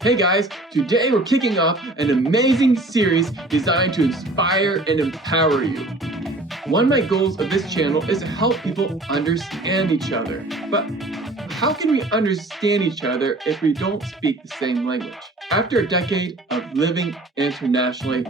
Hey guys, today we're kicking off an amazing series designed to inspire and empower you. One of my goals of this channel is to help people understand each other. But how can we understand each other if we don't speak the same language? After a decade of living internationally,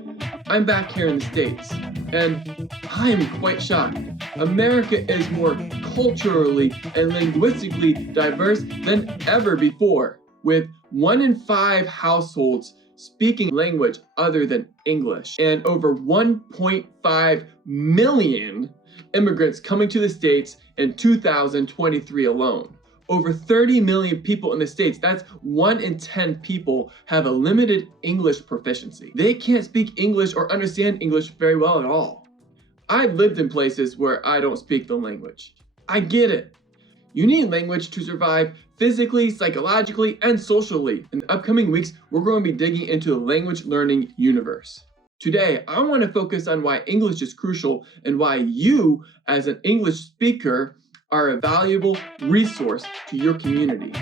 I'm back here in the States, and I am quite shocked. America is more culturally and linguistically diverse than ever before, with 1 in 5 households speaking language other than English, and over 1.5 million immigrants coming to the States in 2023 alone. Over 30 million people in the States, that's 1 in 10 people, have a limited English proficiency. They can't speak English or understand English very well at all. I've lived in places where I don't speak the language. I get it. You need language to survive physically, psychologically, and socially. In the upcoming weeks, we're going to be digging into the language learning universe. Today, I want to focus on why English is crucial and why you, as an English speaker, are a valuable resource to your community.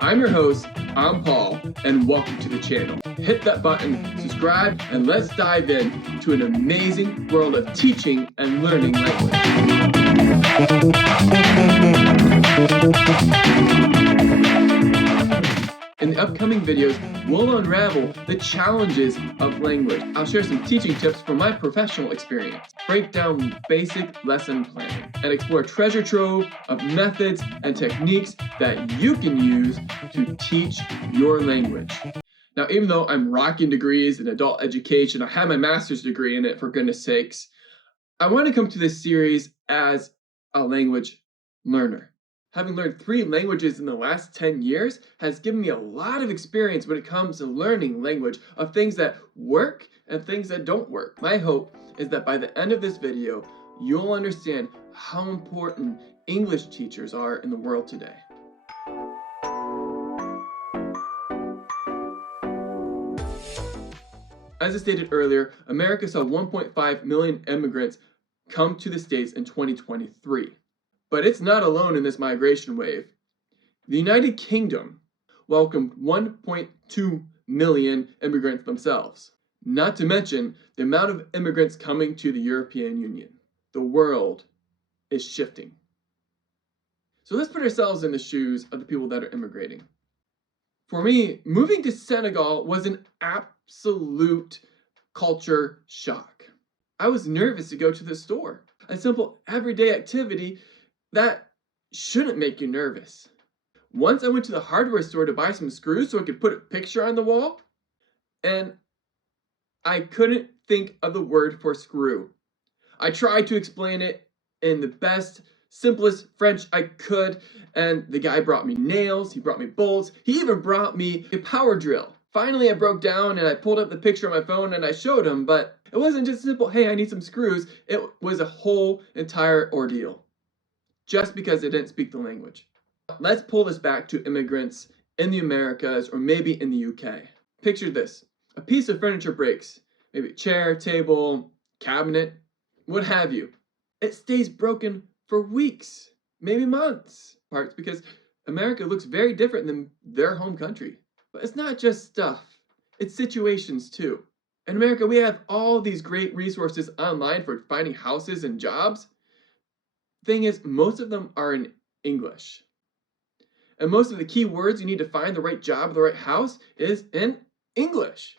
I'm your host, I'm Paul, and welcome to the channel. Hit that button, subscribe, and let's dive in to an amazing world of teaching and learning language. In the upcoming videos, we'll unravel the challenges of language. I'll share some teaching tips from my professional experience, break down basic lesson planning, and explore a treasure trove of methods and techniques that you can use to teach your language. Now, even though I'm rocking degrees in adult education, I have my master's degree in it, for goodness sakes, I want to come to this series as a language learner. Having learned 3 languages in the last 10 years has given me a lot of experience when it comes to learning language, of things that work and things that don't work. My hope is that by the end of this video, you'll understand how important English teachers are in the world today. As I stated earlier, America saw 1.5 million immigrants come to the States in 2023. But it's not alone in this migration wave. The United Kingdom welcomed 1.2 million immigrants themselves, not to mention the amount of immigrants coming to the European Union. The world is shifting. So let's put ourselves in the shoes of the people that are immigrating. For me, moving to Senegal was an absolute culture shock. I was nervous to go to the store, a simple everyday activity that shouldn't make you nervous. Once I went to the hardware store to buy some screws so I could put a picture on the wall, and I couldn't think of the word for screw. I tried to explain it in the best, simplest French I could, and the guy brought me nails, he brought me bolts, he even brought me a power drill. Finally, I broke down and I pulled up the picture on my phone and I showed him, but it wasn't just simple, hey, I need some screws. It was a whole entire ordeal, just because they didn't speak the language. Let's pull this back to immigrants in the Americas, or maybe in the UK. Picture this. A piece of furniture breaks, maybe a chair, table, cabinet, what have you. It stays broken for weeks, maybe months, parts, because America looks very different than their home country. But it's not just stuff, it's situations too. In America, we have all these great resources online for finding houses and jobs. Thing is, most of them are in English. And most of the key words you need to find the right job or the right house is in English.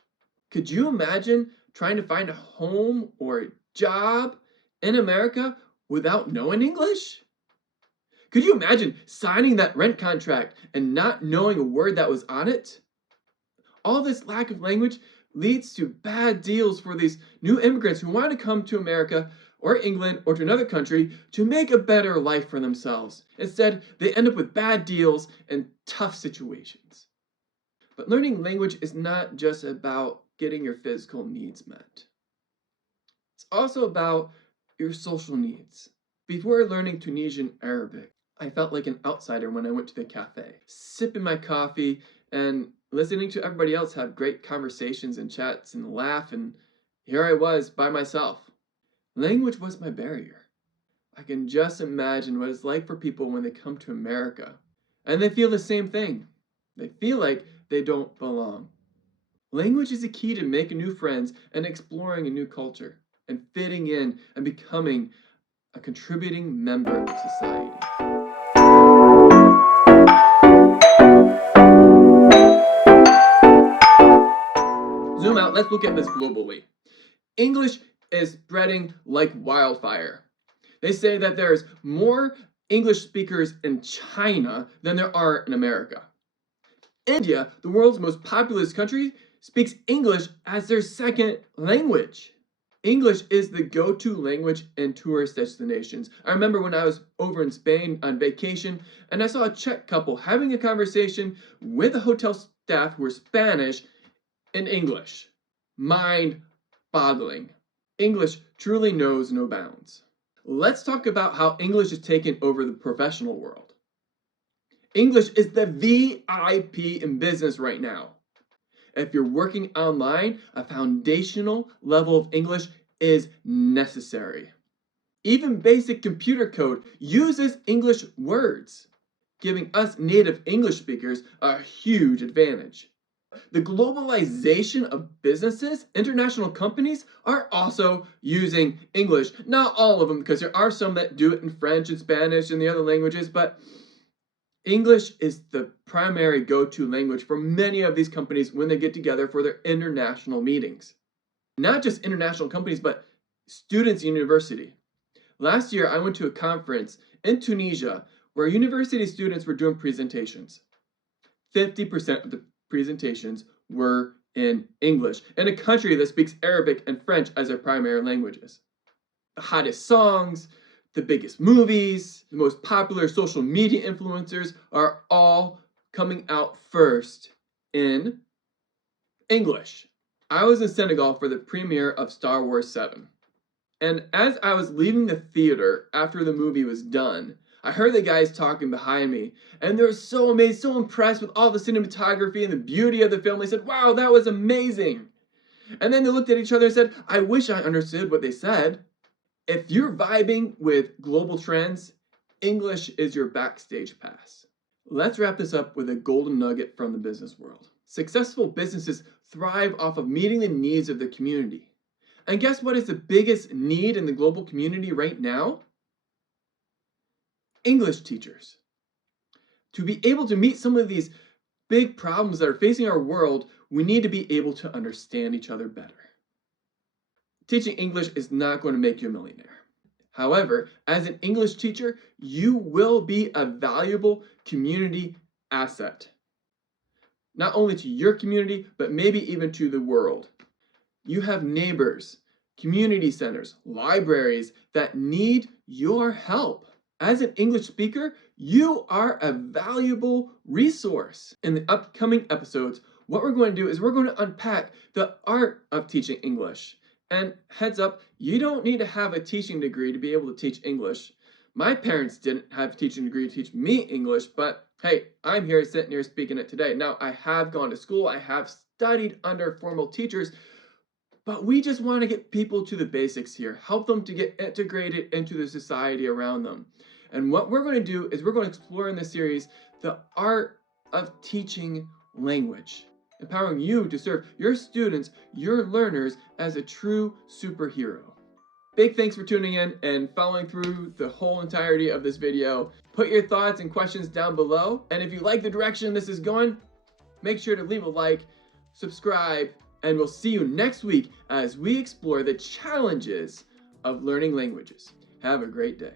Could you imagine trying to find a home or a job in America without knowing English? Could you imagine signing that rent contract and not knowing a word that was on it? All this lack of language leads to bad deals for these new immigrants who want to come to America or England or to another country to make a better life for themselves. Instead, they end up with bad deals and tough situations. But learning language is not just about getting your physical needs met. It's also about your social needs. Before learning Tunisian Arabic, I felt like an outsider when I went to the cafe, sipping my coffee and listening to everybody else have great conversations and chats and laugh, and here I was by myself. Language was my barrier. I can just imagine what it's like for people when they come to America. And they feel the same thing. They feel like they don't belong. Language is the key to making new friends and exploring a new culture and fitting in and becoming a contributing member of society. Zoom out, let's look at this globally. English is spreading like wildfire. They say that there's more English speakers in China than there are in America. India, the world's most populous country, speaks English as their second language. English is the go-to language in tourist destinations. I remember when I was over in Spain on vacation and I saw a Czech couple having a conversation with the hotel staff who were Spanish in English. Mind-boggling. English truly knows no bounds. Let's talk about how English is taking over the professional world. English is the VIP in business right now. If you're working online, a foundational level of English is necessary. Even basic computer code uses English words, giving us native English speakers a huge advantage. The globalization of businesses, international companies are also using English. Not all of them, because there are some that do it in French and Spanish and the other languages, but English is the primary go-to language for many of these companies when they get together for their international meetings. Not just international companies, but students in university. Last year, I went to a conference in Tunisia where university students were doing presentations. 50% of the presentations were in English, in a country that speaks Arabic and French as their primary languages. The hottest songs, the biggest movies, the most popular social media influencers are all coming out first in English. I was in Senegal for the premiere of Star Wars 7. And as I was leaving the theater after the movie was done, I heard the guys talking behind me, and they were so amazed, so impressed with all the cinematography and the beauty of the film. They said, "Wow, that was amazing." And then they looked at each other and said, "I wish I understood what they said." If you're vibing with global trends, English is your backstage pass. Let's wrap this up with a golden nugget from the business world. Successful businesses thrive off of meeting the needs of the community. And guess what is the biggest need in the global community right now? English teachers. To be able to meet some of these big problems that are facing our world, we need to be able to understand each other better. Teaching English is not going to make you a millionaire. However, as an English teacher, you will be a valuable community asset. Not only to your community, but maybe even to the world. You have neighbors, community centers, libraries that need your help. As an English speaker, you are a valuable resource. In the upcoming episodes, what we're going to do is we're going to unpack the art of teaching English. And heads up, you don't need to have a teaching degree to be able to teach English. My parents didn't have a teaching degree to teach me English, but hey, I'm here sitting here speaking it today. Now, I have gone to school, I have studied under formal teachers, but we just want to get people to the basics here, help them to get integrated into the society around them. And what we're going to do is we're going to explore in this series the art of teaching language, empowering you to serve your students, your learners, as a true superhero. Big thanks for tuning in and following through the whole entirety of this video. Put your thoughts and questions down below. And if you like the direction this is going, make sure to leave a like, subscribe, and we'll see you next week as we explore the challenges of learning languages. Have a great day.